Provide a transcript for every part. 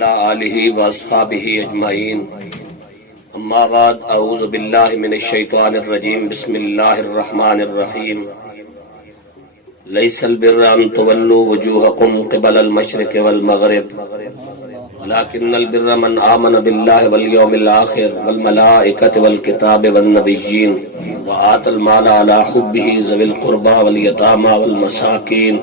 وعلى آله واصحابه اجمعین اما بعد اعوذ باللہ من الشیطان الرجیم بسم اللہ الرحمن الرحیم لیس البر ان تولوا وجوہکم قبل المشرق والمغرب ولكن البر من آمن باللہ والیوم الآخر والملائکۃ والکتاب والنبیین وآتى المال على حبه ذوی القربى والیتامى والمساکین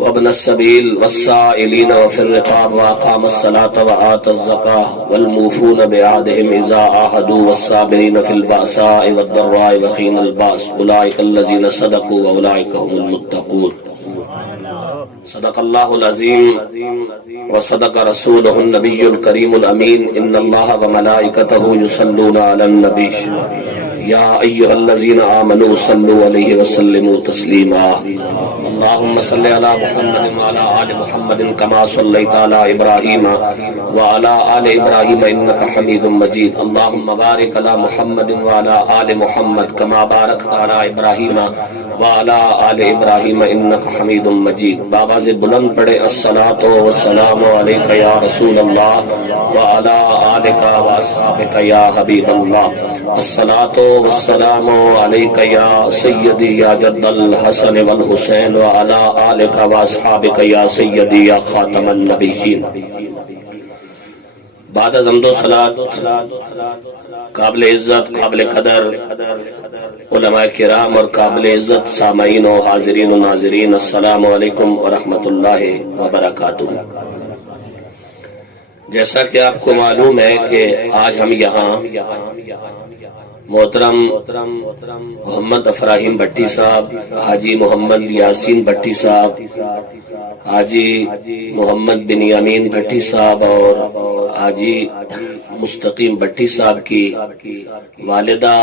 وابن السبیل والسائلین وفی الرقاب واقام الصلاة وآتى الزکاة والموفون بعہدہم اذا عاہدوا والصابرین فی البأساء والضراء وحین البأس اولئک الذین صدقوا واولئک هم المتقون۔ صدق اللہ العظیم وصدق رسولہ النبی الکریم الامین ان اللہ وملائکتہ یصلون علی النبی یا ایہا الذین آمنوا صلوا علیہ وسلموا تسلیما۔ اللہم صلی علی محمد وعلی آل محمد کما صلیت علی ابراہیم وعلی آل ابراہیم انک حمید مجید۔ اللہم بارک علی محمد وعلی آل محمد کما بارکت علی ابراہیم وعلی آل ابراہیم انک حمید مجید۔ بآواز بلند پڑھے الصلاۃ والسلام علیک یا رسول اللہ وعلی آلک واصحابک یا حبیب اللہ۔ الصلاۃ والسلام علیک یا سیدی یا جد الحسن والحسین وعلی آلک واصحابک یا سیدی یا خاتم النبیین۔ بعد از حمد و صلاۃ قابل عزت قابل قدر علماء کرام اور قابل عزت سامعین و حاضرین و ناظرین، السلام علیکم ورحمۃ اللہ وبرکاتہ۔ جیسا کہ آپ کو معلوم ہے کہ آج ہم یہاں محترم محمد افراہیم بھٹی صاحب، حاجی محمد یاسین بھٹی صاحب، حاجی محمد بنیامین بھٹی صاحب اور حاجی مستقیم بھٹی صاحب کی والدہ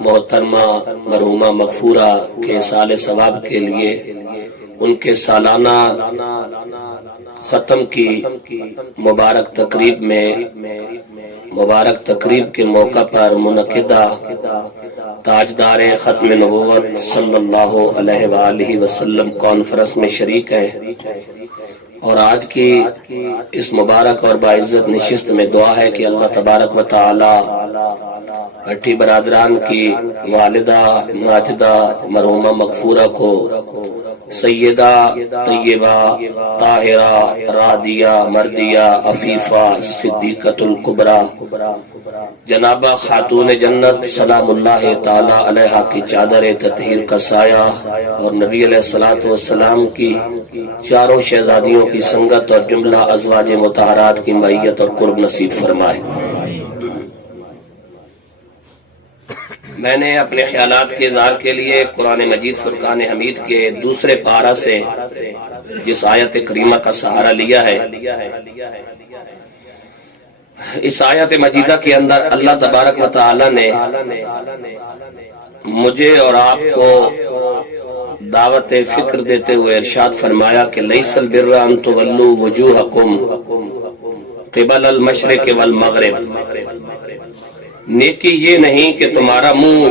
محترمہ مرحومہ مغفورہ کے سال ثواب کے لیے ان کے سالانہ ختم کی مبارک تقریب کے موقع پر منعقدہ تاجدار ختم نبوت صلی اللہ علیہ وآلہ وسلم کانفرنس میں شریک ہیں، اور آج کی اس مبارک اور باعزت نشست میں دعا ہے کہ اللہ تبارک و تعالی بھٹی برادران کی والدہ ماجدہ مرحومہ مغفورہ کو سیدہ طیبہ طاہرہ راضیہ مردیہ عفیفہ صدیقۃ الکبریٰ جنابہ خاتون جنت سلام اللہ تعالی علیہا کی چادر تطہیر کا سایہ اور نبی علیہ الصلوۃ والسلام کی چاروں شہزادیوں کی سنگت اور جملہ ازواج مطہرات کی معیت اور قرب نصیب فرمائے۔ میں نے اپنے خیالات کے اظہار کے لیے قرآن مجید فرقان حمید کے دوسرے پارہ سے جس آیت کریمہ کا سہارا لیا ہے، اس آیت مجیدہ کے اندر اللہ تبارک و تعالی نے مجھے اور آپ کو دعوت فکر دیتے ہوئے ارشاد فرمایا کہ لیس البر ان تولوا وجوہکم قبل المشرق والمغرب، نیکی یہ نہیں کہ تمہارا منہ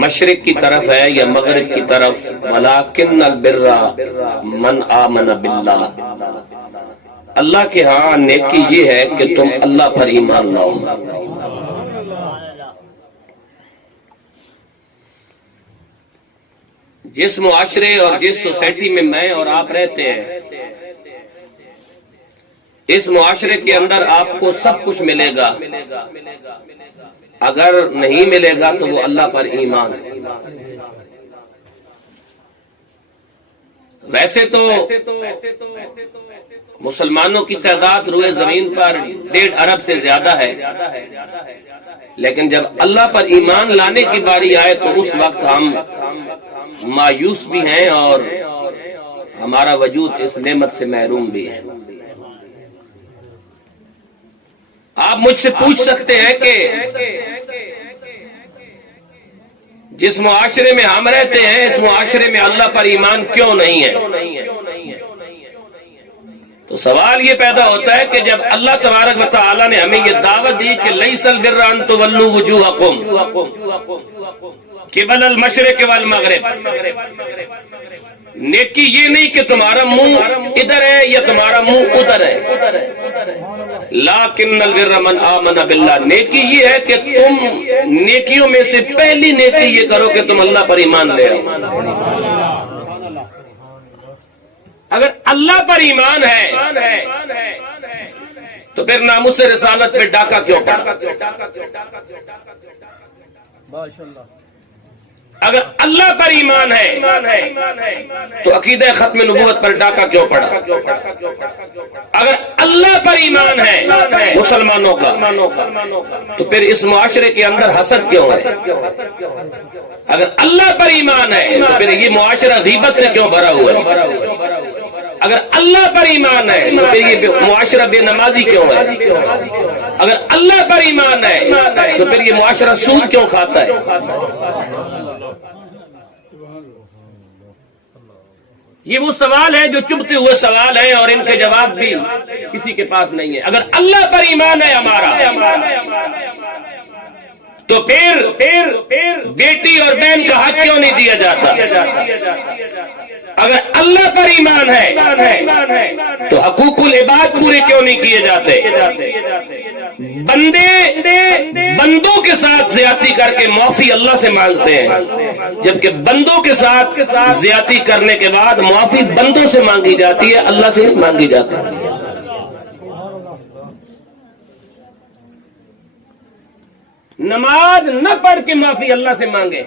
مشرق کی طرف ہے یا مغرب کی طرف، ولکن البر من آمن باللہ، اللہ کے ہاں نیکی یہ ہے کہ تم اللہ پر ایمان لاؤ۔ جس معاشرے اور جس سوسائٹی میں میں اور آپ رہتے ہیں، اس معاشرے کے اندر آپ کو سب کچھ ملے گا، اگر نہیں ملے گا تو وہ اللہ پر ایمان۔ ویسے تو مسلمانوں کی تعداد روئے زمین پر 1.5 ارب سے زیادہ ہے، لیکن جب اللہ پر ایمان لانے کی باری آئے تو اس وقت ہم مایوس بھی ہیں اور ہمارا وجود اس نعمت سے محروم بھی ہے۔ آپ مجھ سے پوچھ سکتے ہیں کہ جس معاشرے میں ہم رہتے ہیں اس معاشرے میں اللہ پر ایمان کیوں نہیں ہے؟ تو سوال یہ پیدا ہوتا ہے کہ جب اللہ تبارک و تعالی نے ہمیں یہ دعوت دی کہ لیس البر ان تولوا وجوہکم قبل المشرق والمغرب، نیکی یہ نہیں کہ تمہارا منہ ادھر ہے یا تمہارا منہ ادھر ہے، لیکن البر من آمن باللہ، نیکی یہ ہے کہ تم نیکیوں میں سے پہلی نیکی یہ کرو کہ تم اللہ پر ایمان لے آؤ۔ اگر اللہ پر ایمان ہے تو پھر ناموس رسالت پہ ڈاکہ کیوں پڑا؟ اگر اللہ پر ایمان ہے تو عقیدہ ختم نبوت پر ڈاکہ کیوں پڑا؟ اگر اللہ پر ایمان ہے مسلمانوں کا تو پھر اس معاشرے کے اندر حسد کیوں ہے؟ اگر اللہ پر ایمان ہے تو پھر یہ معاشرہ غیبت سے کیوں بھرا ہوا ہے؟ اگر اللہ پر ایمان ہے تو پھر یہ معاشرہ بے نمازی کیوں ہے؟ اگر اللہ پر ایمان ہے تو پھر یہ معاشرہ سود کیوں کھاتا ہے؟ یہ وہ سوال ہے جو چبھتے ہوئے سوال ہے اور ان کے جواب بھی کسی کے پاس نہیں ہے۔ اگر اللہ پر ایمان ہے ہمارا تو پھر بیٹی اور بہن کا حق کیوں نہیں دیا جاتا؟ اگر اللہ پر ایمان ہے تو حقوق العباد پورے کیوں نہیں کیے جاتے؟ بندوں کے ساتھ زیادتی کر کے معافی اللہ سے مانگتے ہیں، جبکہ بندوں کے ساتھ زیادتی کرنے کے بعد معافی بندوں سے مانگی جاتی ہے، اللہ سے نہیں مانگی جاتی۔ نماز نہ پڑھ کے معافی اللہ سے مانگے،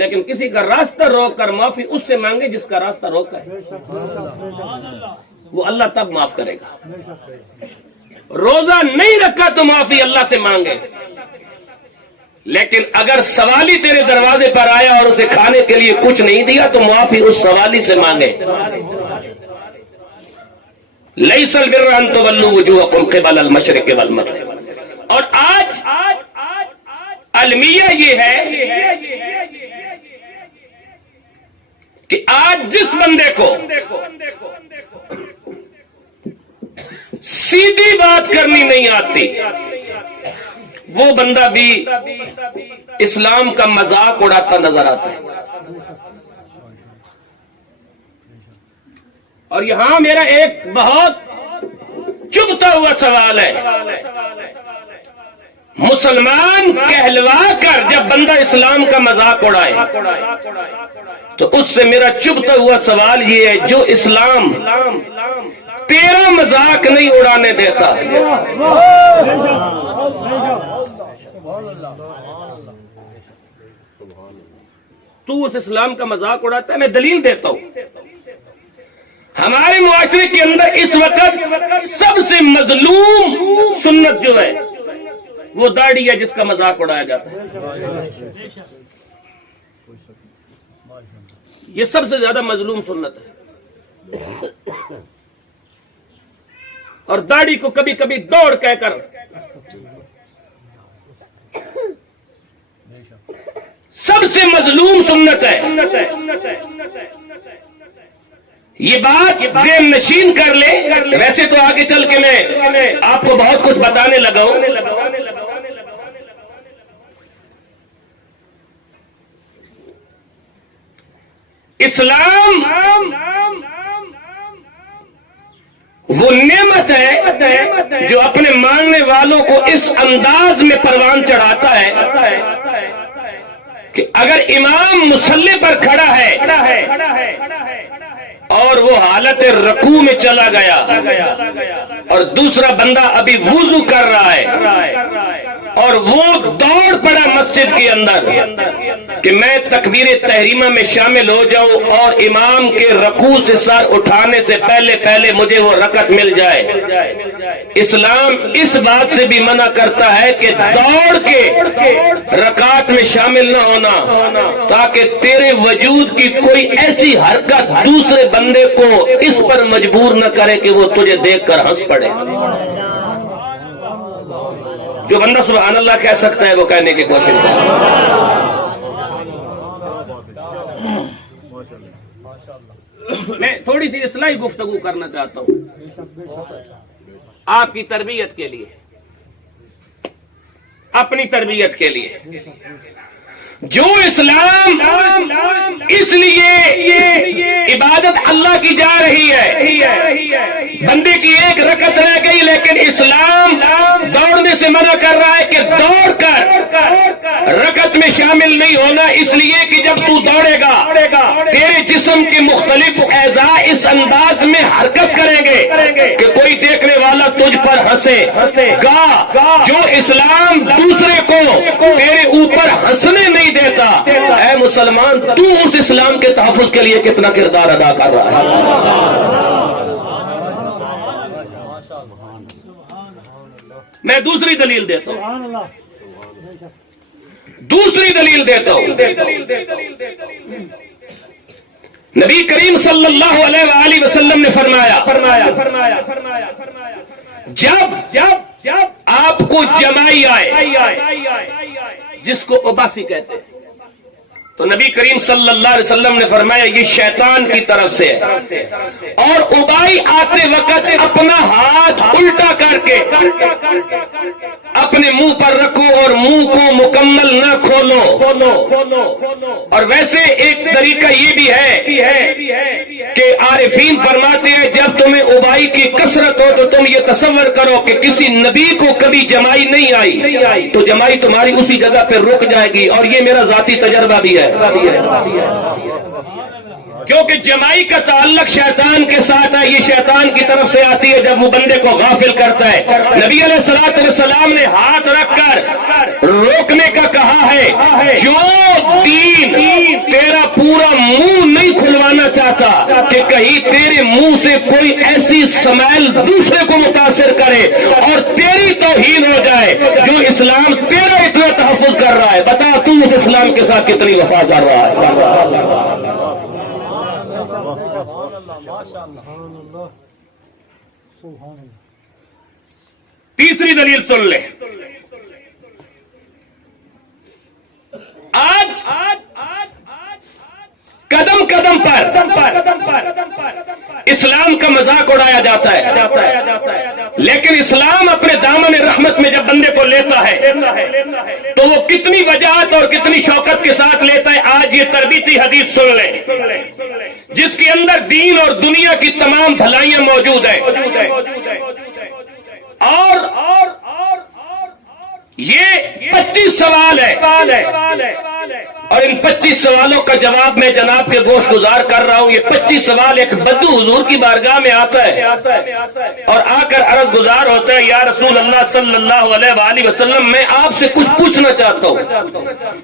لیکن کسی کا راستہ روک کر معافی اس سے مانگے جس کا راستہ روکا ہے، وہ اللہ تب معاف کرے گا۔ روزہ نہیں رکھا تو معافی اللہ سے مانگے، لیکن اگر سوالی تیرے دروازے پر آیا اور اسے کھانے کے لیے کچھ نہیں دیا تو معافی اس سوالی سے مانگے۔ لیس البر ان تولوا وجوہکم قبل المشرق والمغرب۔ اور آج المیہ یہ ہے کہ آج جس بندے کو سیدھی بات کرنی نہیں آتی وہ بندہ بھی اسلام کا مذاق اڑاتا نظر آتا ہے۔ اور یہاں میرا ایک بہت چبھتا ہوا سوال ہے، مسلمان کہلوا کر جب بندہ اسلام کا مذاق اڑائے تو اس سے میرا چبھتا ہوا سوال یہ ہے، جو اسلام تیرا مذاق نہیں اڑانے دیتا تو اس اسلام کا مذاق اڑاتا ہے۔ میں دلیل دیتا ہوں، ہمارے معاشرے کے اندر اس وقت سب سے مظلوم سنت جو ہے وہ داڑھی ہے، جس کا مذاق اڑایا جاتا ہے۔ یہ سب سے زیادہ مظلوم سنت ہے، اور داڑھی کو کبھی کبھی دوڑ کہہ کر سب سے مظلوم سنت ہے۔ یہ بات ذہن نشین کر لے، ویسے تو آگے چل کے میں آپ کو بہت کچھ بتانے لگا ہوں، اسلام وہ نعمت ہے جو اپنے مانگنے والوں کو اس انداز میں پروان چڑھاتا ہے کہ اگر امام مصلی پر کھڑا ہے اور وہ حالت رکوع میں چلا گیا اور دوسرا بندہ ابھی وضو کر رہا ہے اور وہ دوڑ پڑا مسجد کے اندر کہ میں تکبیر تحریمہ میں شامل ہو جاؤں اور امام کے رکوع سے سر اٹھانے سے پہلے مجھے وہ رکعت مل جائے، اسلام اس بات سے بھی منع کرتا ہے کہ دوڑ کے رکعت میں شامل نہ ہونا، تاکہ تیرے وجود کی کوئی ایسی حرکت دوسرے بندے کو اس پر مجبور نہ کرے کہ وہ تجھے دیکھ کر ہنس پڑے۔ جو بندہ سبحان اللہ کہہ سکتا ہے وہ کہنے کی کوشش کرے۔ میں تھوڑی سی اصلاحی گفتگو کرنا چاہتا ہوں آپ کی تربیت کے لیے، اپنی تربیت کے لیے۔ جو اسلام اس لیے عبادت اللہ کی جا رہی ہے، بندے کی ایک رکعت رہ گئی، لیکن اسلام دوڑنے سے منع کر رہا ہے کہ دوڑ کر رکعت میں شامل نہیں ہونا، اس لیے کہ جب تو دوڑے گا تیرے جسم کے مختلف اعضاء اس انداز میں حرکت کریں گے کہ کوئی دیکھنے والا تجھ پر ہنسے گا۔ جو اسلام دوسرے کو تیرے اوپر ہنسنے نہیں دیتا، اے مسلمان تو اس اسلام کے تحفظ کے لیے کتنا کردار ادا کر رہا ہے۔ میں دوسری دلیل دیتا ہوں، نبی کریم صلی اللہ علیہ وآلہ وسلم نے فرمایا جب آپ کو جمائی آئے جس کو اباسی کہتے ہیں، تو نبی کریم صلی اللہ علیہ وسلم نے فرمایا یہ شیطان کی طرف سے ہے، اور ابائی آتے وقت اپنا ہاتھ الٹا کر کے اپنے منہ پر رکھو اور منہ کو مکمل نہ کھولو۔ اور ویسے ایک طریقہ یہ بھی ہے کہ عارفین فرماتے ہیں جب تمہیں ابائی کی کثرت ہو تو تم یہ تصور کرو کہ کسی نبی کو کبھی جمائی نہیں آئی، تو جمائی تمہاری اسی جگہ پہ رک جائے گی، اور یہ میرا ذاتی تجربہ بھی ہے، کیونکہ جمائی کا تعلق شیطان کے ساتھ ہے، یہ شیطان کی طرف سے آتی ہے جب وہ بندے کو غافل کرتا ہے۔ نبی علیہ الصلوۃ والسلام نے ہاتھ رکھ کر روکنے کا کہا ہے، جو دین تیرا پورا منہ نہیں کھلوانا چاہتا کہ کہیں تیرے منہ سے کوئی ایسی سمیل دوسرے کو متاثر کرے اور تیری توہین ہو جائے، جو اسلام تیرا اتنا تحفظ کر رہا ہے، بتا تو اس اسلام کے ساتھ کتنی وفا کر رہا ہے۔ تیسری دلیل سن لے، آج قدم قدم پر اسلام کا مذاق اڑایا جاتا ہے، لیکن اسلام اپنے دامن رحمت میں جب بندے کو لیتا ہے تو وہ کتنی وجاہت اور کتنی شوقت کے ساتھ لیتا ہے۔ آج یہ تربیتی حدیث سن لیں جس کے اندر دین اور دنیا کی تمام بھلائیاں موجود ہیں، اور یہ 25 سوال ہے، اور ان 25 سوالوں کا جواب میں جناب کے گوش گزار کر رہا ہوں۔ یہ 25 سوال ایک بدو حضور کی بارگاہ میں آتا ہے اور آ کر عرض گزار ہوتا ہے، یا رسول اللہ صلی اللہ علیہ وآلہ وسلم میں آپ سے کچھ پوچھنا چاہتا ہوں۔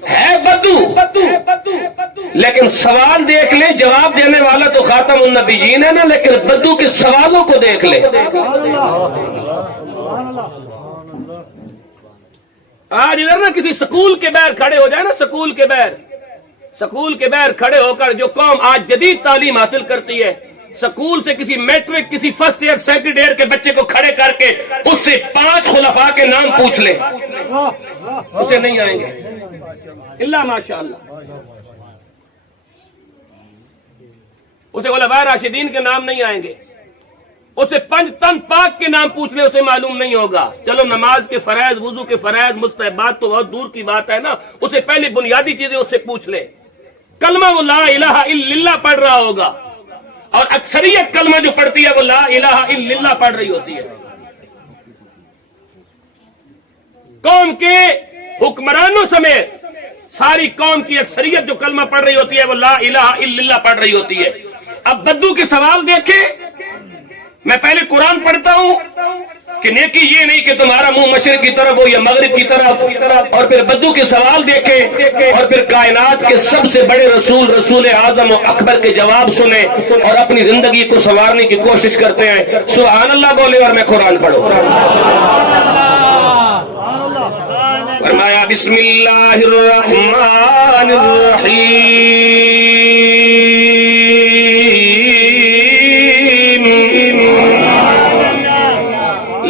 ہے بدو، لیکن سوال دیکھ لیں، جواب دینے والا تو خاتم النبیین ہے نا، لیکن بدو کے سوالوں کو دیکھ لیں۔ آج ادھر نا کسی سکول کے باہر کھڑے ہو جائے نا، سکول کے باہر کھڑے ہو کر جو قوم آج جدید تعلیم حاصل کرتی ہے، سکول سے کسی میٹرک، کسی فرسٹ ایئر سیکنڈ ایئر کے بچے کو کھڑے کر کے اس سے 5 خلفاء کے نام پوچھ لے، اسے نہیں آئیں گے الا ماشاءاللہ۔ اسے خلفاء راشدین کے نام نہیں آئیں گے، اسے 5 تن پاک کے نام پوچھ لے اسے معلوم نہیں ہوگا۔ چلو نماز کے فرائض، وضو کے فرائض، مستحبات تو بہت دور کی بات ہے نا، اسے پہلے بنیادی چیزیں اس سے پوچھ لے۔ کلمہ وہ لا الہ الا اللہ پڑھ رہا ہوگا، اور اکثریت کلمہ جو پڑھتی ہے وہ لا الہ الا اللہ پڑھ رہی ہوتی ہے۔ قوم کے حکمرانوں سمیت ساری قوم کی اکثریت جو کلمہ پڑھ رہی ہوتی ہے وہ لا الہ الا اللہ پڑھ رہی ہوتی ہے۔ اب بدو کے سوال دیکھیں، میں پہلے قرآن پڑھتا ہوں کہ نیکی یہ نہیں کہ تمہارا منہ مشرق کی طرف ہو یا مغرب کی طرف، اور پھر بدو کے سوال دیکھیں، اور پھر کائنات کے سب سے بڑے رسول اعظم و اکبر کے جواب سنیں اور اپنی زندگی کو سنوارنے کی کوشش کرتے ہیں۔ سبحان اللہ بولے اور میں قرآن پڑھوں۔ فرمایا بسم اللہ الرحمن الرحیم،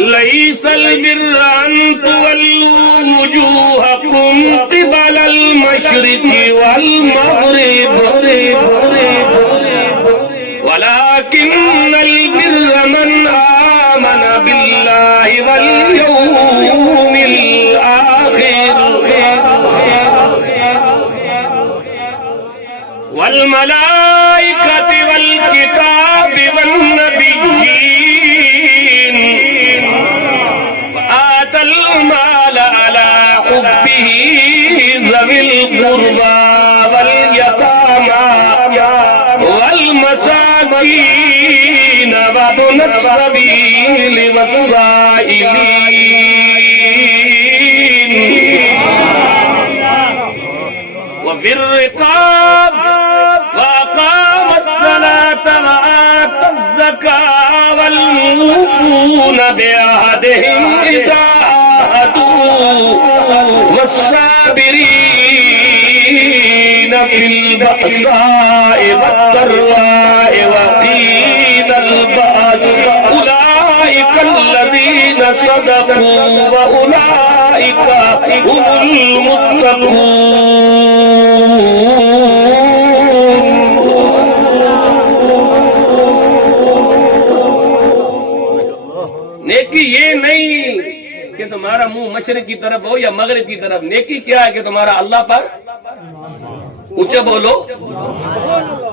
ليس البر أن تولوا وجوهكم قبل المشرق والمغرب ولكن البر من آمن بالله واليوم الآخر والملائكة والكتاب والنبيين وآتى المال على حبه ذوي القربى واليتامى والمساكين وابن السبيل والسائلين وفي الرقاب وأقام الصلاة وآتى الزكاة والموفون بعهدهم إذا عاهدوا والصابرين في البأساء والضراء وحين البأس أولئك الذين صدقوا وأولئك هم المتقون. نیکی یہ نہیں کہ تمہارا منہ مشرق کی طرف ہو یا مغرب کی طرف. نیکی کیا ہے کہ تمہارا اللہ پر اونچا بولو,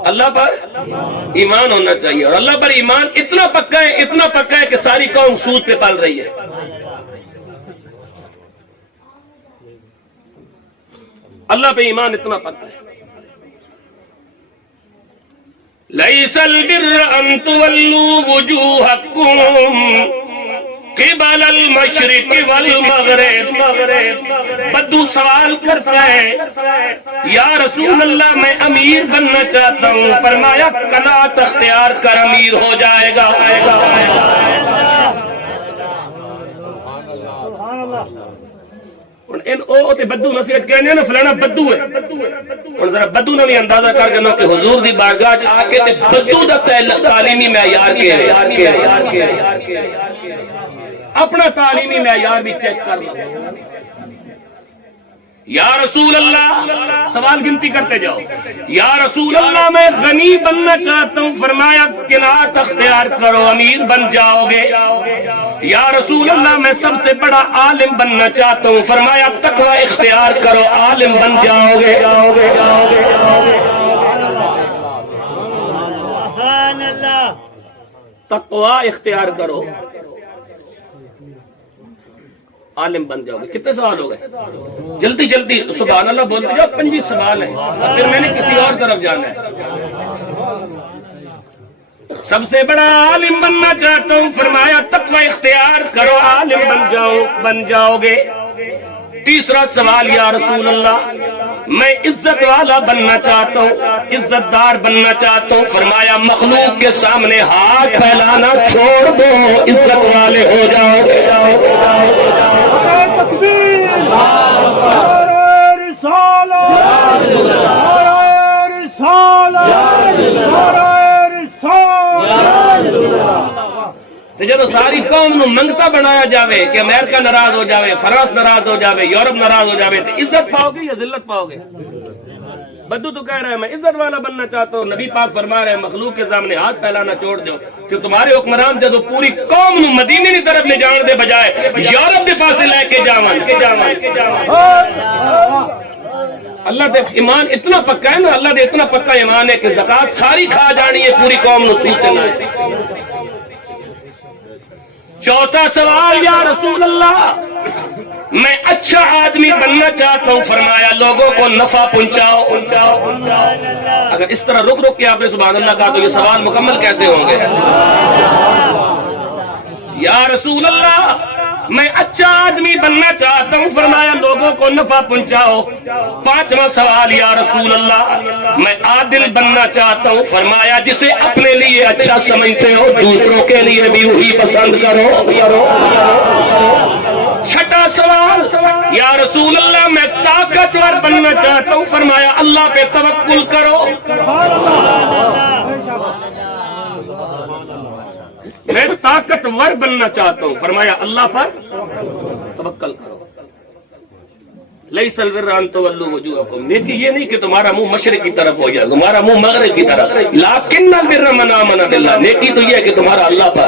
اللہ پر ایمان ہونا چاہیے. اور اللہ پر ایمان اتنا پکا ہے کہ ساری قوم سود پہ پال رہی ہے. اللہ پہ ایمان اتنا پکا ہے. لَيْسَ الْبِرَّ أَن تُوَلُّوا وُجُوهَكُمْ قِبَلَ الْمَشْرِقِ وَالْمَغْرِبِ. بدو سوال کرتا ہے, یا رسول اللہ میں امیر بننا چاہتا ہوں. فرمایا قناعت اختیار کر, امیر ہو جائے گا. بدو نصیحت کہنے نا فلانا بدو ہے. اور ذرا بدو نے بھی اندازہ کر کے نا کہ حضور دی بارگاہ آ کے بدو دا تعلیمی معیار کے اپنا تعلیمی معیار بھی چیک کر لو. یا رسول اللہ, سوال گنتی کرتے جاؤ. یا رسول اللہ میں غنی بننا چاہتا ہوں. فرمایا قناعت اختیار کرو, امیر بن جاؤ گے. یا رسول اللہ میں سب سے بڑا عالم بننا چاہتا ہوں. فرمایا تقوی اختیار کرو, عالم بن جاؤ گے. تقوی اختیار کرو, عالم بن جاؤ گے. کتنے سوال ہو گئے؟ جلدی جلدی سبحان اللہ بولتے جاؤ. 25 سوال ہیں, پھر میں نے کسی اور طرف جانا ہے. سب سے بڑا عالم بننا چاہتا ہوں. فرمایا تقوی اختیار کرو, عالم بن جاؤ گے. تیسرا سوال, یا رسول اللہ میں عزت والا بننا چاہتا ہوں, عزت دار بننا چاہتا ہوں. فرمایا مخلوق کے سامنے ہاتھ پھیلانا چھوڑ دو, عزت والے ہو جاؤ. تو جب ساری قوم نو منگتا بنایا جاوے کہ امریکہ ناراض ہو جاوے, فرانس ناراض ہو جاوے, یورپ ناراض ہو جاوے, تو عزت پاؤ گے یا ذلت پاؤ گے؟ بدو تو کہہ رہا ہے میں عزت والا بننا چاہتا ہوں. نبی پاک فرما رہے ہیں مخلوق کے سامنے ہاتھ پھیلانا چھوڑ دو. کہ تمہارے حکمران جدو پوری قوم نو مدینے کی طرف لے جان دے بجائے یورپ کے پاس لے کے جاون. اللہ دے ایمان اتنا پکا ہے نا, اللہ دے اتنا پکا ایمان ہے کہ زکات ساری کھا جانی ہے, پوری قوم نو سود دینا ہے. چوتھا سوال, یا رسول اللہ میں اچھا آدمی بننا چاہتا ہوں. فرمایا لوگوں کو نفع پہنچاؤ. اگر اس طرح رک کے آپ نے سبحان اللہ کہا تو یہ سوال مکمل کیسے ہوں گے؟ یا رسول اللہ میں اچھا آدمی بننا چاہتا ہوں. فرمایا لوگوں کو نفع پہنچاؤ. پانچواں سوال, یا رسول اللہ میں عادل بننا چاہتا ہوں. فرمایا جسے اپنے لیے اچھا سمجھتے ہو دوسروں کے لیے بھی وہی پسند کرو. چھٹا سوال, یا رسول اللہ میں طاقتور بننا چاہتا ہوں. فرمایا اللہ پہ توکل کرو. میں طاقتور بننا چاہتا ہوں. فرمایا اللہ پر توکل کرو. لیس البر ان تولوا وجوهکم. نیکی یہ نہیں کہ تمہارا منہ مشرق کی طرف ہو جائے, تمہارا منہ مغرب کی طرف. لیکن البر من آمن باللہ. نیکی تو یہ ہے کہ تمہارا اللہ پر.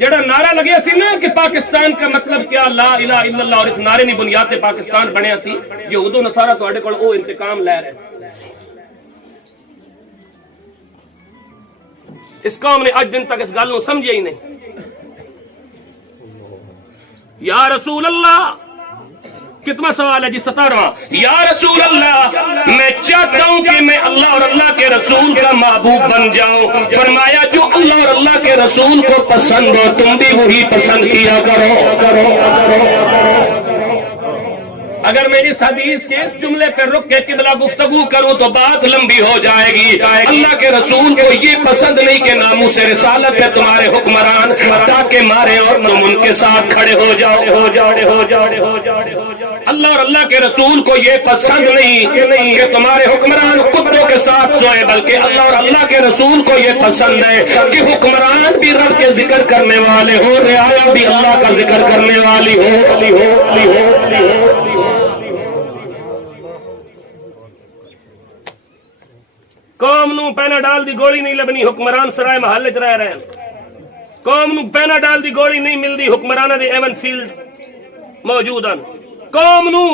جڑا نعرہ لگیا سی نا کہ پاکستان کا مطلب کیا لا الہ الا اللہ، اور اس نعرے نے بنیاد تے پاکستان بنیا سی، یہود و نصارا تواڈے کول او انتقام لے رہے۔ اس قوم نے آج دن تک اس گل نو سمجھیا ہی نہیں۔ یا رسول اللہ، کتنا سوال ہے جی؟ 17واں۔ یا رسول اللہ، میں چاہتا ہوں کہ میں اللہ اور اللہ کے رسول کا محبوب بن جاؤں۔ فرمایا جو اللہ اور اللہ کے رسول کو پسند ہو تم بھی وہی پسند کیا کرو۔ اگر میں اس حدیث کے اس جملے پہ رک کے قبلہ گفتگو کروں تو بات لمبی ہو جائے گی۔ اللہ کے رسول کو یہ پسند نہیں کہ ناموس رسالت پہ تمہارے حکمران تاکہ مارے اور تم ان کے ساتھ کھڑے ہو جاؤ۔ اللہ اور اللہ کے رسول کو یہ پسند نہیں کہ تمہارے حکمران کتوں کے ساتھ سوئے، بلکہ اللہ اور اللہ کے رسول کو یہ پسند ہے کہ حکمران بھی رب کے ذکر کرنے والے ہو، رعایا بھی اللہ کا ذکر کرنے والی ہو۔ قوم نو پیناڈال دی گولی نہیں لبنی، حکمران سرائے محلے چ رہ رہے ہیں۔ قوم نو پیناڈال دی گولی نہیں ملدی، حکمرانہ دی ایون فیلڈ موجود ہیں۔ قوم نو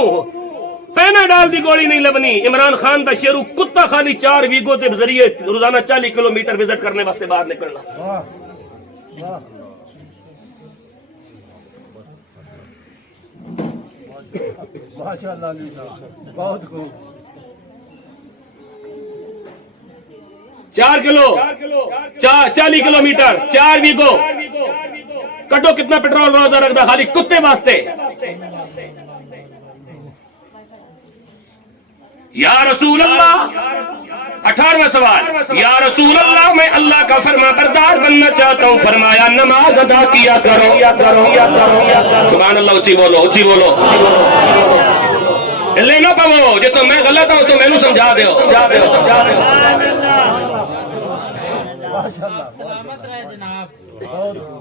پیناڈال دی گولی نہیں لبنی، عمران خان دا شیرو کتا خالی 4 ویگو تے ذریعے روزانہ 40 کلومیٹر وزٹ کرنے واسطے باہر نکلنا۔ بہت خوب۔ 4 کلو 40 کلومیٹر 4 ویگو، کٹو کتنا پیٹرول روزہ رکھتا خالی کتے واسطے۔ یا رسول اللہ، 18واں سوال۔ یا رسول اللہ، میں اللہ کا فرما بردار بننا چاہتا ہوں۔ فرمایا نماز ادا کیا کرو۔ سبحان اللہ، اچھی بولو، اچھی بولو۔ لینا پاو جی تو میں غلط ہوں تو مینوں سمجھا دیو۔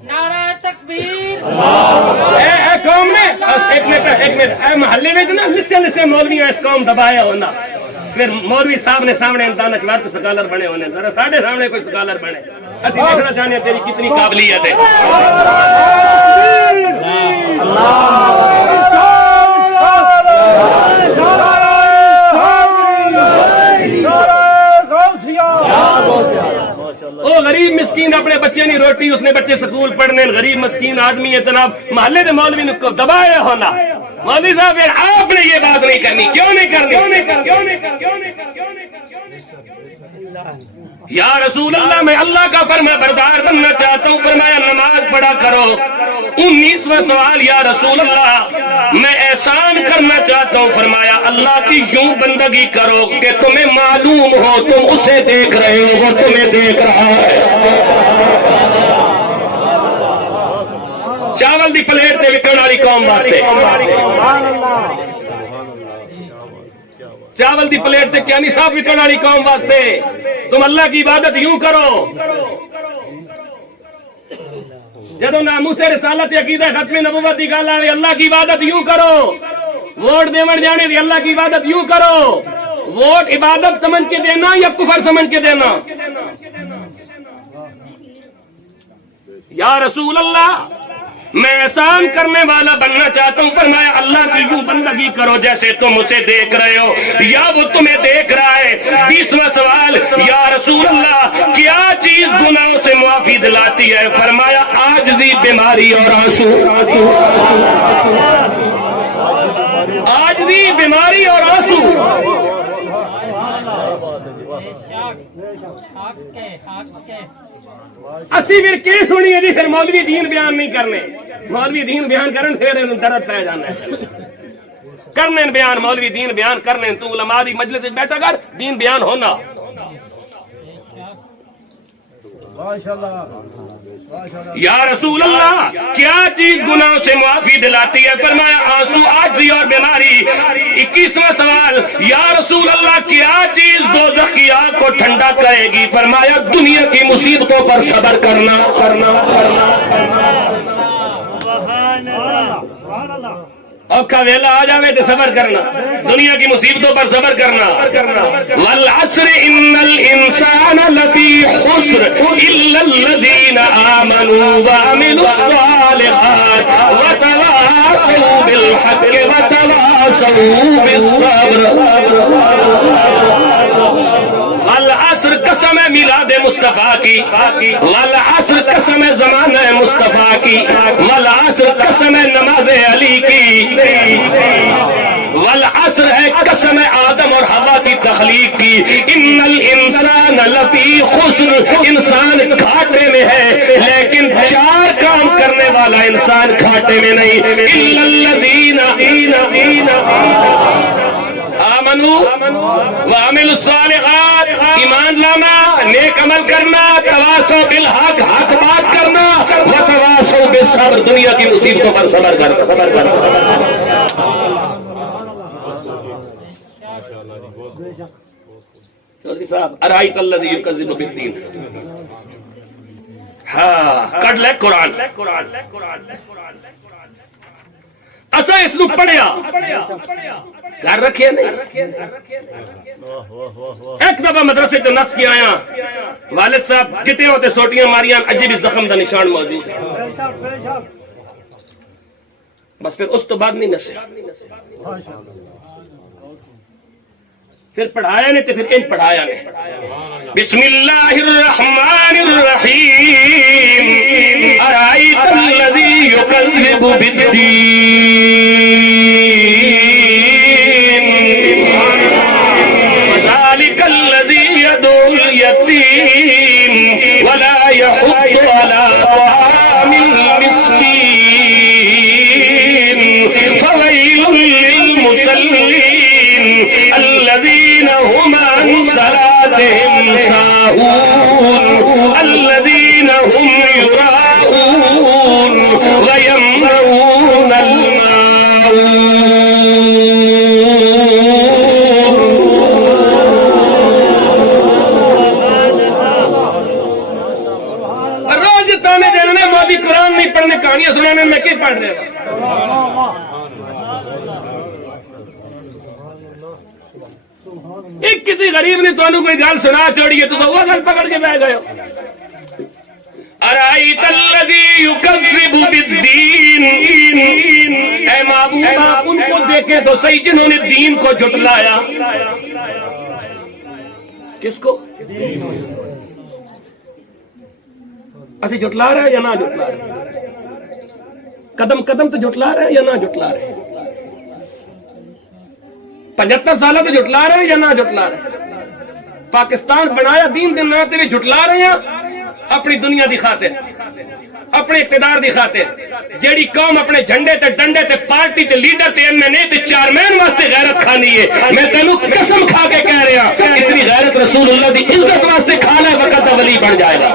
نعرہ تکبیر۔ اے قوم نے ایک منٹ اے محلے میں نا لسے مولوی اس قوم دبایا ہونا، پھر مولوی صاحب نے سامنے امتحان اخبار سکالر بنے ہونے، ذرا ساڑھے سامنے کوئی سکالر بنے، اسی دیکھنا چاہتے ہیں تیری کتنی قابلیت ہے۔ وہ غریب مسکین اپنے بچے نہیں روٹی، اس نے بچے سکول پڑھنے، غریب مسکین آدمی ہے جناب، محلے کے مولوی نے دبایا ہونا۔ مولوی صاحب آپ نے یہ بات نہیں کرنی، کیوں نہیں کرنی؟ یا رسول اللہ، میں اللہ کا فرما بردار بننا چاہتا ہوں۔ فرمایا نماز پڑھا کرو۔ 19واں سوال۔ یا رسول اللہ، میں احسان کرنا چاہتا ہوں۔ فرمایا اللہ کی یوں بندگی کرو کہ تمہیں معلوم ہو تم اسے دیکھ رہے ہو، وہ تمہیں دیکھ رہا ہے۔ چاول دی پلیٹ تے وکن والی قوم واسطے، چاول دی پلیٹ تے کیا نہیں صاحب وکن والی قوم واسطے تم اللہ کی عبادت یوں کرو۔ جدو ناموس رسالت عقیدہ ختم نبوت کی گل آئے، اللہ کی عبادت یوں کرو۔ ووٹ دیون جانے دی اللہ کی عبادت یوں کرو۔ ووٹ عبادت سمجھ کے دینا یا کفر سمجھ کے دینا؟ یا رسول اللہ، میں احسان کرنے والا بننا چاہتا ہوں۔ فرمایا اللہ کی یوں بندگی کرو جیسے تم اسے دیکھ رہے ہو یا وہ تمہیں دیکھ رہا ہے۔ 20واں سوال۔ یا رسول اللہ، کیا چیز گناہوں سے معافی دلاتی ہے؟ فرمایا عاجزی، بیماری اور آنسو۔ عاجزی، بیماری اور آنسو۔ اسی پھر کی سنی ہے جی، پھر مولوی دین بیان نہیں کرنے، مولوی دین بیان کرن پھر درد پہ جانا ہے۔ کرنے بیان، مولوی دین بیان کرنے، تو علماء دی مجلس بیٹھا کر دین بیان ہونا۔ یا رسول اللہ، کیا چیز گناہوں سے معافی دلاتی ہے؟ فرمایا آنسو، عاجزی اور بیماری۔ 21واں سوال۔ یا رسول اللہ، کیا چیز دوزخ کی آگ کو ٹھنڈا کرے گی؟ فرمایا دنیا کی مصیبتوں پر صبر کرنا۔ اوکھا ویلا آ جاوے تو صبر کرنا، دنیا کی مصیبتوں پر صبر کرنا۔ والعصر ان الانسان لفی خسر الا الذین آمنوا وعملوا الصالحات وتواصوا بالحق وتواصوا بالصبر۔ والعصر قسم ہے میلاد مصطفیٰ کی، والعصر قسم ہے زمانہ مصطفیٰ کی، والعصر قسم ہے نماز علی کی، والعصر ہے قسم ہے آدم اور حوا کی تخلیق کی۔ ان الانسان لفی خسر، انسان گھاٹے میں ہے، لیکن چار کام کرنے والا انسان گھاٹے میں نہیں۔ الا الذین آمنوا وعملوا الصالحات، ایمان لانا، نیک عمل کرنا، تواصوا بالحق، حق بات کرنا، وتواصوا بالصبر، دنیا کی مصیبتوں پر صبر کرنا۔ چودھری صاحب ارائیت الذی یکذب بالدین، ہاں کٹ لے قرآن، اسا اس نو پڑھیا گھر رکھے نہیں۔ ایک دفعہ مدرسے تو نس کے آیا، والد صاحب کتے ہوتے سوٹیاں ماریاں، عجیب زخم دا نشان موجود ہے، بس پھر اس تو بعد نہیں نسے، پھر پڑھایا نہیں تو پھر ان پڑھایا نہیں۔ بسم اللہ الرحمن الرحیم، ارائیت الذی یکذب بالدین، فذلک الذی یدعو الیتیم ولا یحض علی طعام المسکین، فویل للمصلین الذین هم عن صلاتهم ساہون، الذین هم یراؤون ویمنعون الماعون۔ روز تانے دینے میں مودی قرآن نہیں پڑھنے، کہانیاں سنانے میں کی پڑھ رہے ہیں؟ ایک کسی غریب نے تو کوئی گل سنا چھوڑی ہے تو وہ گل پکڑ کے بہ گئے ہو۔ ارائیت الذی یکذب بالدین، اے معبود آپ ان کو دیکھیں تو صحیح جنہوں نے دین کو جھٹلایا۔ کس کو؟ اسی جھٹلا رہے ہیں یا نہ جھٹلا رہے؟ قدم قدم تو جھٹلا رہے ہیں یا نہ جھٹلا رہے؟ 75 سالہ تو جھٹلا رہے ہیں یا نہ جھٹلا رہے؟ پاکستان بنایا دین دن ناتے بھی جھٹلا رہے ہیں اپنی دنیا دی خاطر، اپنے اقتدار دی خاطر۔ جیڑی قوم اپنے جھنڈے تے ڈنڈے تے پارٹی تے لیڈر تے MNA تے چیئرمین واسطے غیرت کھانی ہے، میں تینوں قسم کھا کے کہہ رہا اتنی غیرت رسول اللہ دی عزت واسطے کھانا وقت دا ولی بن جائے گا۔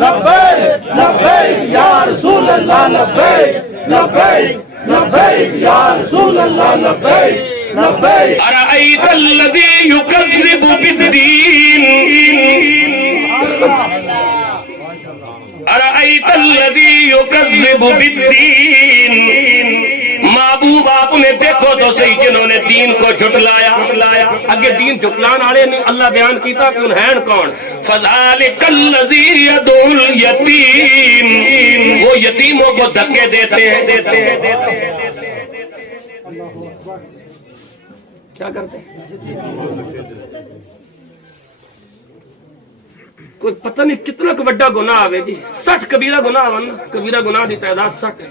لبیک لبیک یا رسول اللہ، لبیک لبیک لبیک یا رسول اللہ، لبیک لبیک۔ ارائیت الذی یکذب بالدین، ارائیت الذی یکذب بالدین، محبوب آپ نے دیکھو تو صحیح جنہوں نے دین کو جھٹلایا۔ اگے دین جھٹلان والے نے اللہ بیان کیتا کہ انہیں کون؟ فذلک الذی یدعو الیتیم، وہ یتیموں کو دھکے دیتے ہیں۔ کیا کرتے ہیں؟ کوئی پتہ نہیں کتنا بڑا گناہ آوے جی، 60 کبیرہ گناہ ون، کبیرہ گناہ دی تعداد 60 ہے۔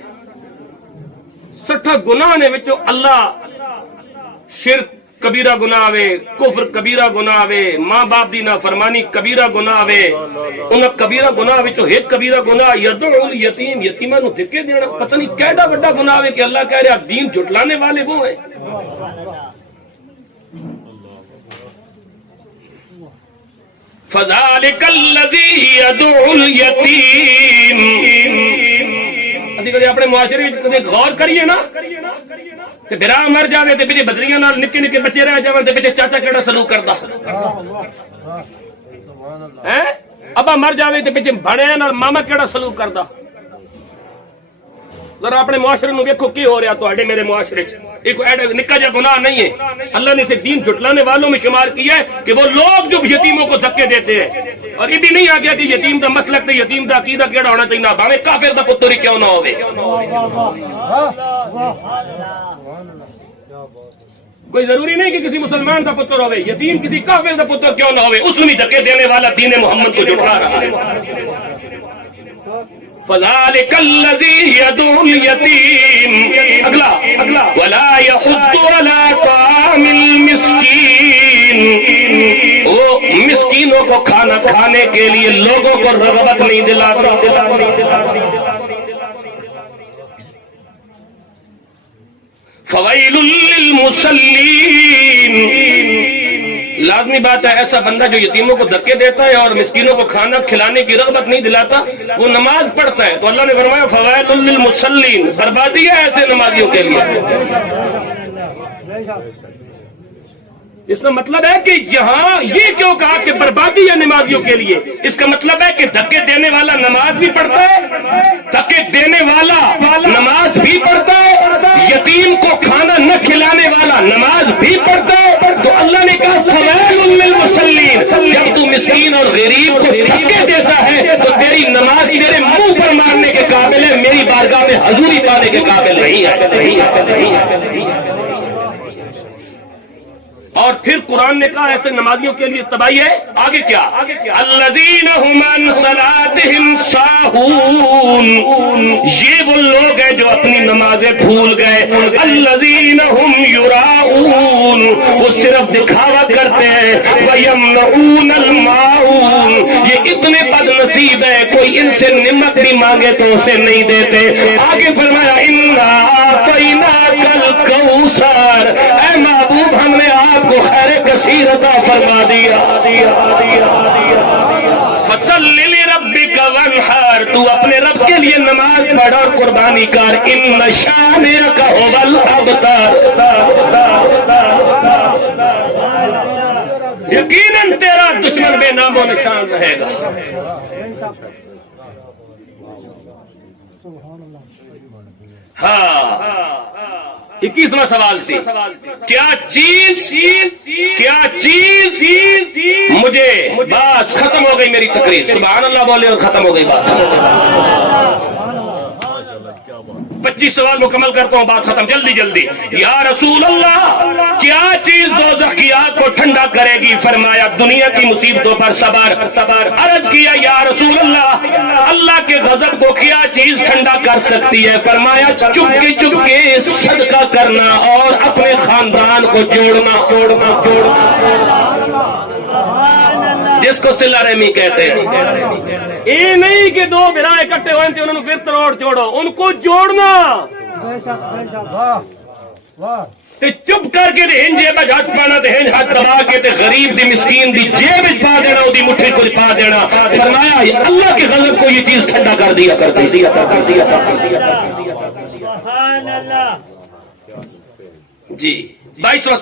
60 گناہ نے وچوں اللہ شرک کبیرہ گناہ آوے، کفر کبیرہ گناہ آوے، ماں باپ دی نافرمانی کبیرہ گناہ آوے، انہاں کبیرہ گناہ وچوں ایک کبیرہ گناہ یدعو الیتیم، یتیماں نو دھکے دینا، پتہ نہیں کیڑا بڑا گناہ ہے کہ اللہ کہہ رہا دین جھٹلانے والے وہ ہیں۔ فذلک الذی یدعو الیتیم، اسی کدے اپنے معاشرے وچ کدے غور کریے نا تے بھرا مر جاوے تے پیچھے بدریاں نال نکے نکے بچے رہ جاون تے پیچھے چاچا کیڑا سلوک کردا۔ ابا مر جاوے تے پیچھے بھڑین اور ماما کیڑا سلوک کردا؟ ذرا اپنے معاشرے نو دیکھو کی ہو رہا تواڈے میرے معاشرے چ. ایک نکا جا گناہ نہیں ہے. اللہ نے اسے دین جھٹلانے والوں میں شمار کیا ہے کہ وہ لوگ جو یتیموں کو دھکے دیتے ہیں. اور یہ بھی نہیں آ گیا کہ یتیم دا مسلک تے یتیم دا عقیدہ کیڑا ہونا چاہیے. بھاوے کافر دا پتر ہی کیوں نہ ہوے. کوئی ضروری نہیں کہ کسی مسلمان کا پتر ہوئے. یتیم کسی کافر کا پتر کیوں نہ ہوئے, اس میں دھکے دینے والا دین محمد کو جھٹلا رہا ہے. فَذَلِكَ الَّذِي يَدْعُو الْيَتِيمَ. اگلا وَلَا يَحُضُّ عَلَىٰ طَعَامِ الْمِسْكِينِ. وہ مسکینوں کو کھانا کھانے کے لیے لوگوں کو رغبت نہیں دلاتا. فویل للمصلین. لازمی بات ہے ایسا بندہ جو یتیموں کو دھکے دیتا ہے اور مسکینوں کو کھانا کھلانے کی رغبت نہیں دلاتا, وہ نماز پڑھتا ہے. تو اللہ نے فرمایا فویل للمصلین, بربادی ہے ایسے نمازیوں کے لیے. اس کا مطلب ہے کہ یہاں یہ کیوں کہا کہ بربادی ہے نمازیوں کے لیے؟ اس کا مطلب ہے کہ دھکے دینے والا نماز بھی پڑھتا ہے, دھکے دینے والا نماز بھی پڑھتا ہے, یتیم کو کھانا نہ کھلانے والا نماز بھی پڑھتا ہے. تو اللہ نے کہا فویل للمصلین. جب تو مسکین اور غریب کو دھکے دیتا ہے تو تیری نماز تیرے منہ پر مارنے کے قابل ہے, میری بارگاہ میں حضوری پانے کے قابل نہیں ہے. اور پھر قرآن نے کہا ایسے نمازیوں کے لیے تباہی ہے. آگے کیا؟ الذین هم عن صلاتهم ساہون. یہ وہ لوگ ہیں جو اپنی نمازیں بھول گئے. الذین هم یراؤون. وہ صرف دکھاوا کرتے ہیں. ویمنعون الماعون. یہ اتنے بد نصیب ہے کوئی ان سے نمک بھی مانگے تو اسے نہیں دیتے. آگے فرمایا انا اعطیناک الکوثر. اے محبوب ہم نے آپ کو خیر کثیر عطا فرما دیا. فصل لربک وانحر. تو اپنے رب کے لیے نماز پڑھ اور قربانی کر. ان شانئک هو الابتر. یقیناً تیرا دشمن بے نام و نشان رہے گا. ہاں 21واں سوال سے کیا چیز مجھے بات ختم ہو گئی میری تقریر. سبحان اللہ بولے اور ختم ہو گئی بات. 25 سوال مکمل کرتا ہوں, بات ختم جلدی. یا رسول اللہ کیا چیز دوزخ کی آگ کو ٹھنڈا کرے گی؟ فرمایا دنیا کی مصیبتوں پر صبر. عرض کیا یا رسول اللہ اللہ کے غضب کو کیا چیز ٹھنڈا کر سکتی ہے؟ فرمایا چپ کے صدقہ کرنا اور اپنے خاندان کو جوڑنا. جس کو صلہ رحمی کہتے ہیں. یہ نہیں کہ دو بھرا اکٹھے ہوئے تھے انہوں نے پھر تروڑ جوڑو, ان کو جوڑنا. تے چپ کر کے ہن جیب ہاتھ پانا تے ہن ہاتھ دبا کے تے غریب دی مسکین دی جیب پا دینا, دی مٹھی کو پا دینا. فرمایا اللہ کے غضب کو یہ چیز ٹھنڈا کر دیا. سبحان اللہ. جی 23واں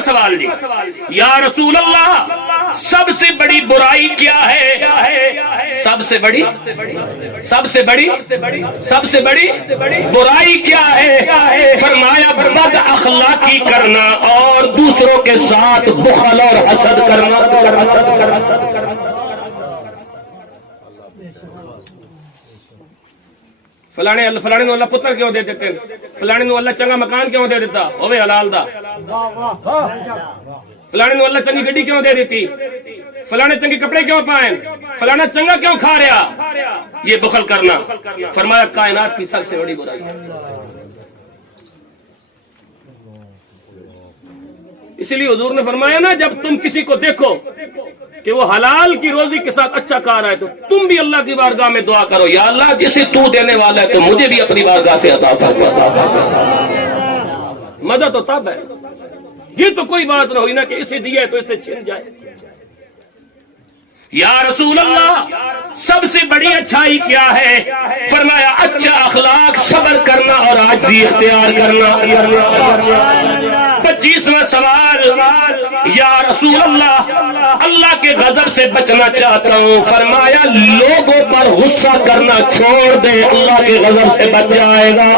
سوال جی. یا رسول اللہ سب سے بڑی برائی کیا ہے؟ سب سے بڑی برائی کیا ہے؟ فرمایا بد اخلاقی کرنا اور دوسروں کے ساتھ بخل اور حسد کرنا. فلانے نو اللہ پتر کیوں دے دیتے, فلانے نو اللہ چنگا مکان کیوں دے دیتا ہوے حلال دا, فلانے نو اللہ چنگی گڈی کیوں دے دیتی, فلانے چنگے کپڑے کیوں پائیں, فلانا چنگا کیوں کھا رہا. یہ بخل کرنا فرمایا کائنات کی سب سے بڑی برائی ہے. اسی لیے حضور نے فرمایا نا جب تم کسی کو دیکھو کہ وہ حلال کی روزی کے ساتھ اچھا کھا رہا ہے تو تم بھی اللہ کی بارگاہ میں دعا کرو یا اللہ جسے تو دینے والا ہے تو مجھے بھی اپنی بارگاہ سے عطا فرما. مدد تو تب ہے, یہ تو کوئی بات نہ ہوئی نا کہ اسے دیا ہے تو اسے چھن جائے. یا رسول اللہ سب سے بڑی اچھائی کیا ہے؟ فرمایا اچھا اخلاق, صبر کرنا اور عاجزی اختیار کرنا. 25واں سوال. یا رسول اللہ اللہ کے غضب سے بچنا چاہتا ہوں، فرمایا لوگوں پر غصہ کرنا چھوڑ دے، اللہ کے غضب سے بچ جائے گا۔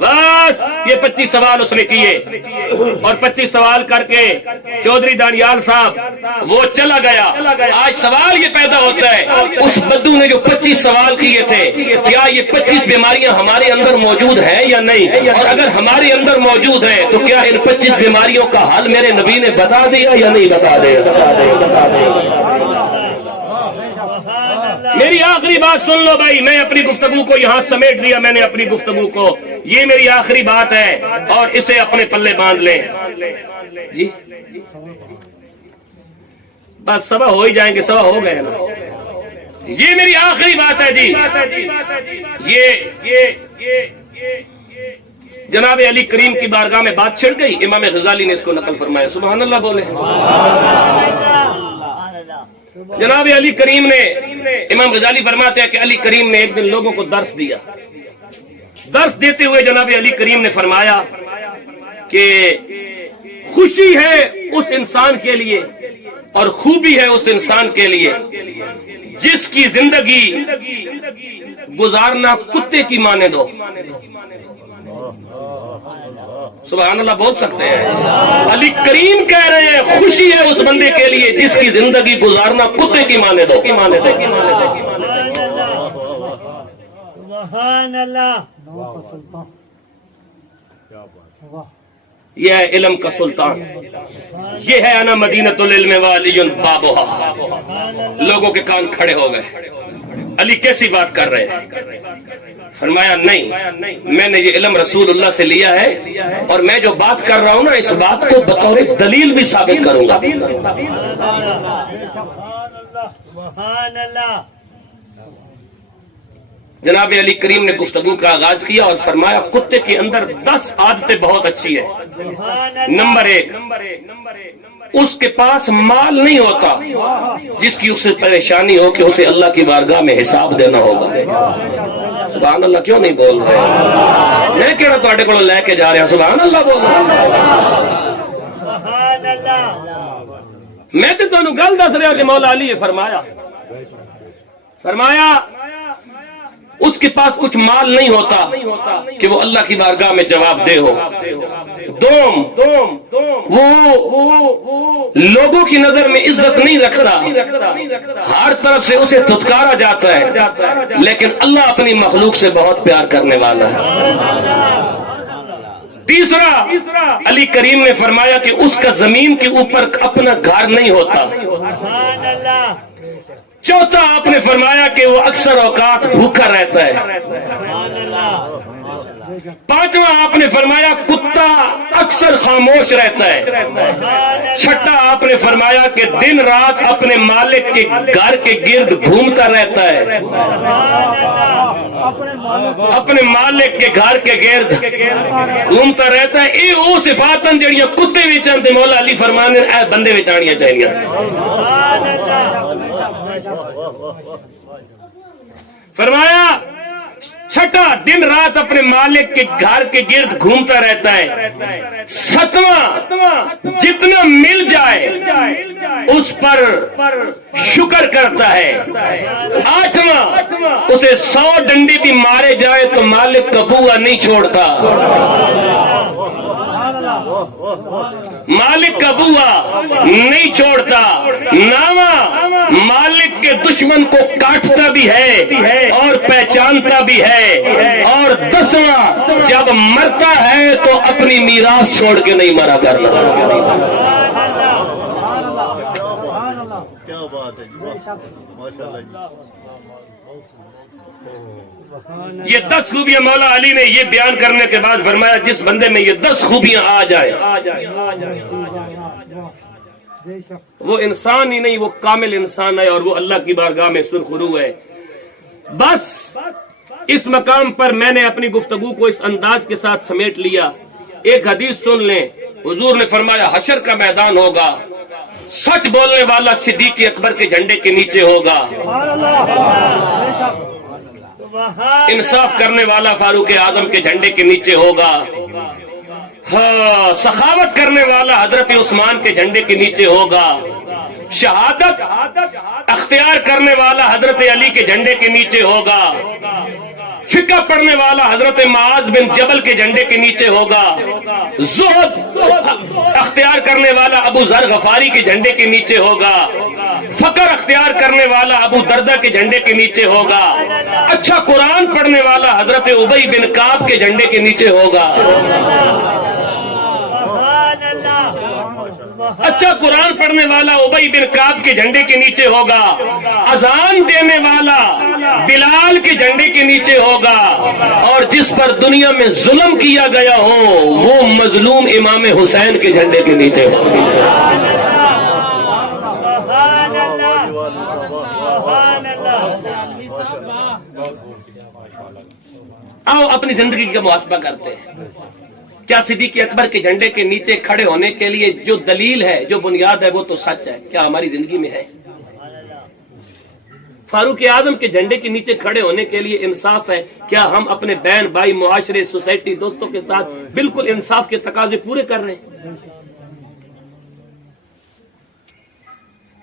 بس یہ 25 سوال اس نے کیے، اور 25 سوال کر کے چودھری دانیال صاحب وہ چلا گیا۔ آج سوال یہ پیدا ہوتا ہے، اس بدو نے جو 25 سوال کیے تھے، کیا یہ 25 بیماریاں ہمارے اندر موجود ہیں یا نہیں؟ اور اگر ہمارے اندر موجود ہیں تو کیا ان 25 بیماریوں کا حل میرے نبی نے بتا دیا یا نہیں بتا دیا؟ میری آخری بات سن لو بھائی، میں اپنی گفتگو کو یہاں سمیٹ لیا، میں نے اپنی گفتگو کو، یہ میری آخری بات ہے اور اسے اپنے پلے باندھ لیں جی۔ بس سوا ہو ہی جائیں گے، سوا ہو گئے نا، یہ میری آخری بات ہے جی۔ یہ جناب علی کریم کی بارگاہ میں بات چھڑ گئی، امام غزالی نے اس کو نقل فرمایا، سبحان اللہ بولے۔ جناب علی کریم نے، امام غزالی فرماتے ہیں کہ علی کریم نے ایک دن لوگوں کو درس دیا، درس دیتے ہوئے جناب علی کریم نے فرمایا کہ خوشی ہے اس انسان کے لیے اور خوبی ہے اس انسان کے لیے جس کی زندگی گزارنا کتے کی مانند ہو۔ سبحان اللہ بول سکتے ہیں؟ علی کریم کہہ رہے ہیں خوشی ہے اس بندے کے لیے جس کی زندگی گزارنا کتے کی مانند ہو۔ سبحان اللہ، یہ ہے علم کا سلطان، یہ ہے انا مدینۃ العلم وعلی بابھا۔ لوگوں کے کان کھڑے ہو گئے، علی کیسی بات کر رہے ہیں؟ فرمایا نہیں، میں نے یہ علم رسول اللہ سے لیا ہے اور میں جو بات کر رہا ہوں نا اس بات کو بطور دلیل بھی ثابت کروں گا۔ سبحان اللہ، جناب علی کریم نے گفتگو کا آغاز کیا اور فرمایا کتے کے اندر 10 عادتیں بہت اچھی ہے۔ نمبر 1، اس کے پاس مال نہیں ہوتا جس کی اسے پریشانی ہو کہ اسے اللہ کی بارگاہ میں حساب دینا ہوگا۔ سبحان اللہ کیوں نہیں بول رہے؟ میں کہہ رہا تھوڑے کو لے کے جا رہے ہیں، سبحان اللہ بول رہے ہیں۔ سبحان اللہ، میں تو تمہیں گل دس رہا کہ مولا علی نے فرمایا اس کے پاس کچھ مال نہیں ہوتا کہ وہ اللہ کی بارگاہ میں جواب دہ ہو۔ دوم، وہ لوگوں کی نظر میں عزت نہیں رکھتا، ہر طرف سے اسے دھتکارا جاتا ہے، لیکن اللہ اپنی مخلوق سے بہت پیار کرنے والا ہے۔ تیسرا، علی کریم نے فرمایا کہ اس کا زمین کے اوپر اپنا گھر نہیں ہوتا۔ سبحان اللہ، چوتھا آپ نے فرمایا کہ وہ اکثر اوقات بھوکا رہتا ہے۔ سبحان اللہ، پانچواں آپ نے فرمایا کتا اکثر خاموش رہتا ہے۔ چھٹا آپ نے فرمایا کہ دن رات اپنے مالک کے گھر کے گرد گھومتا رہتا ہے، اپنے مالک کے گھر کے گرد گھومتا رہتا ہے۔ یہ وہ صفاتاں جڑیاں کتے وچ تے مولا علی فرمانے اے بندے وچ آنیاں چاہیے۔ فرمایا چھٹا، دن رات اپنے مالک کے گھر کے گرد گھومتا رہتا ہے۔ ساتواں، جتنا مل جائے اس پر شکر کرتا ہے۔ آٹھواں، اسے 100 ڈنڈی بھی مارے جائے تو مالک کا بوا نہیں چھوڑتا، مالک کا بوا نہیں چھوڑتا۔ نواں، مالک کے دشمن کو کاٹتا بھی ہے اور پہچانتا بھی ہے۔ اور 10واں، جب مرتا ہے تو اپنی میراث چھوڑ کے نہیں مرا کرنا۔ کیا بات ہے، ماشاءاللہ جی۔ یہ 10 خوبیاں مولا علی نے یہ بیان کرنے کے بعد فرمایا جس بندے میں یہ 10 خوبیاں آ جائے وہ انسان ہی نہیں، وہ کامل انسان ہے اور وہ اللہ کی بارگاہ میں سرخرو ہے۔ بس اس مقام پر میں نے اپنی گفتگو کو اس انداز کے ساتھ سمیٹ لیا۔ ایک حدیث سن لیں، حضور نے فرمایا حشر کا میدان ہوگا، سچ بولنے والا صدیق اکبر کے جھنڈے کے نیچے ہوگا، انصاف کرنے والا فاروق اعظم کے جھنڈے کے نیچے ہوگا، ہاں سخاوت کرنے والا حضرت عثمان کے جھنڈے کے نیچے ہوگا، شہادت اختیار کرنے والا حضرت علی کے جھنڈے کے نیچے ہوگا، فقہ پڑھنے والا حضرت معاذ بن جبل کے جھنڈے کے نیچے ہوگا، زہد اختیار کرنے والا ابو ذر غفاری کے جھنڈے کے نیچے ہوگا، فقر اختیار کرنے والا ابو دردہ کے جھنڈے کے نیچے ہوگا، اچھا قرآن پڑھنے والا حضرت ابی بن کعب کے جھنڈے کے نیچے ہوگا، اچھا قرآن پڑھنے والا ابی بن کعب کے جھنڈے کے نیچے ہوگا، اذان دینے والا بلال کے جھنڈے کے نیچے ہوگا، اور جس پر دنیا میں ظلم کیا گیا ہو وہ مظلوم امام حسین کے جھنڈے کے نیچے ہوگا۔ آؤ اپنی زندگی کا محاسبہ کرتے ہیں، کیا صدیق اکبر کے جھنڈے کے نیچے کھڑے ہونے کے لیے جو دلیل ہے، جو بنیاد ہے، وہ تو سچ ہے، کیا ہماری زندگی میں ہے؟ فاروق اعظم کے جھنڈے کے نیچے کھڑے ہونے کے لیے انصاف ہے، کیا ہم اپنے بہن بھائی معاشرے سوسائٹی دوستوں کے ساتھ بالکل انصاف کے تقاضے پورے کر رہے ہیں؟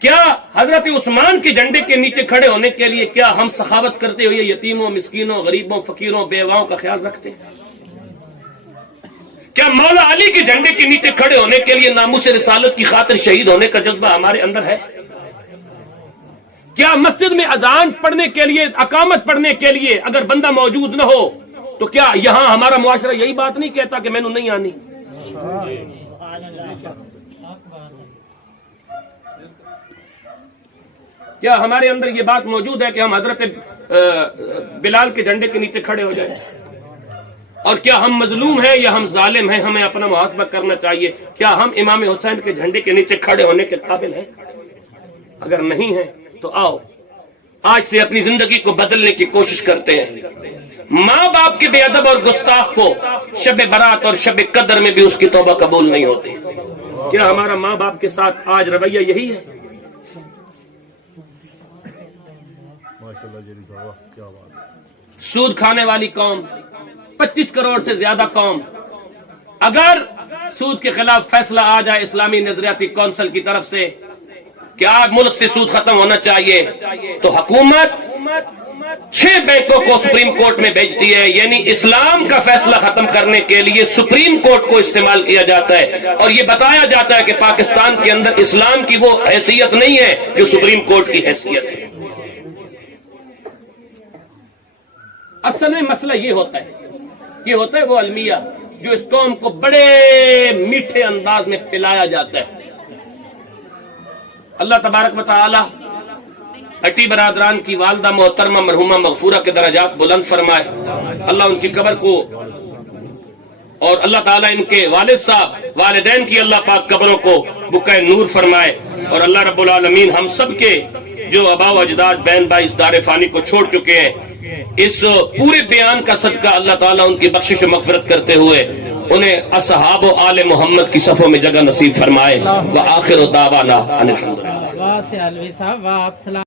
کیا حضرت عثمان کے جھنڈے کے نیچے کھڑے ہونے کے لیے کیا ہم سخاوت کرتے ہوئے یتیموں، مسکینوں، غریبوں، فقیروں، بیواؤں کا خیال رکھتے ہیں؟ کیا مولا علی کے جھنڈے کے نیچے کھڑے ہونے کے لیے ناموس رسالت کی خاطر شہید ہونے کا جذبہ ہمارے اندر ہے؟ کیا مسجد میں اذان پڑھنے کے لیے، اقامت پڑھنے کے لیے اگر بندہ موجود نہ ہو تو کیا یہاں ہمارا معاشرہ یہی بات نہیں کہتا کہ میں نے نہیں آنی؟ کیا ہمارے اندر یہ بات موجود ہے کہ ہم حضرت بلال کے جھنڈے کے نیچے کھڑے ہو جائیں؟ اور کیا ہم مظلوم ہیں یا ہم ظالم ہیں؟ ہمیں اپنا محاسبہ کرنا چاہیے، کیا ہم امام حسین کے جھنڈے کے نیچے کھڑے ہونے کے قابل ہیں؟ اگر نہیں ہیں تو آؤ آج سے اپنی زندگی کو بدلنے کی کوشش کرتے ہیں۔ ماں باپ کے بے ادب اور گستاخ کو شب برات اور شب قدر میں بھی اس کی توبہ قبول نہیں ہوتی۔ کیا ہمارا ماں باپ کے ساتھ آج رویہ یہی ہے؟ سود کھانے والی قوم، 25 کروڑ سے زیادہ قوم، اگر سود کے خلاف فیصلہ آ جائے اسلامی نظریاتی کونسل کی طرف سے کہ آج ملک سے سود ختم ہونا چاہیے، تو حکومت 6 بینکوں کو سپریم کورٹ میں بھیجتی ہے، یعنی اسلام کا فیصلہ ختم کرنے کے لیے سپریم کورٹ کو استعمال کیا جاتا ہے، اور یہ بتایا جاتا ہے کہ پاکستان کے اندر اسلام کی وہ حیثیت نہیں ہے جو سپریم کورٹ کی حیثیت ہے۔ اصل میں مسئلہ یہ ہوتا ہے وہ المیہ جو اس قوم کو بڑے میٹھے انداز میں پلایا جاتا ہے۔ اللہ تبارک و تعالی اٹی برادران کی والدہ محترمہ مرحومہ مغفورہ کے درجات بلند فرمائے، اللہ ان کی قبر کو، اور اللہ تعالیٰ ان کے والد صاحب والدین کی اللہ پاک قبروں کو بقع نور فرمائے، اور اللہ رب العالمین ہم سب کے جو آباء و اجداد بہن بھائی اس دار فانی کو چھوڑ چکے ہیں، اس پورے بیان کا صدقہ اللہ تعالیٰ ان کی بخشش و مغفرت کرتے ہوئے انہیں اصحاب و آل محمد کی صفوں میں جگہ نصیب فرمائے۔ وآخر دعوانا ان الحمدللہ۔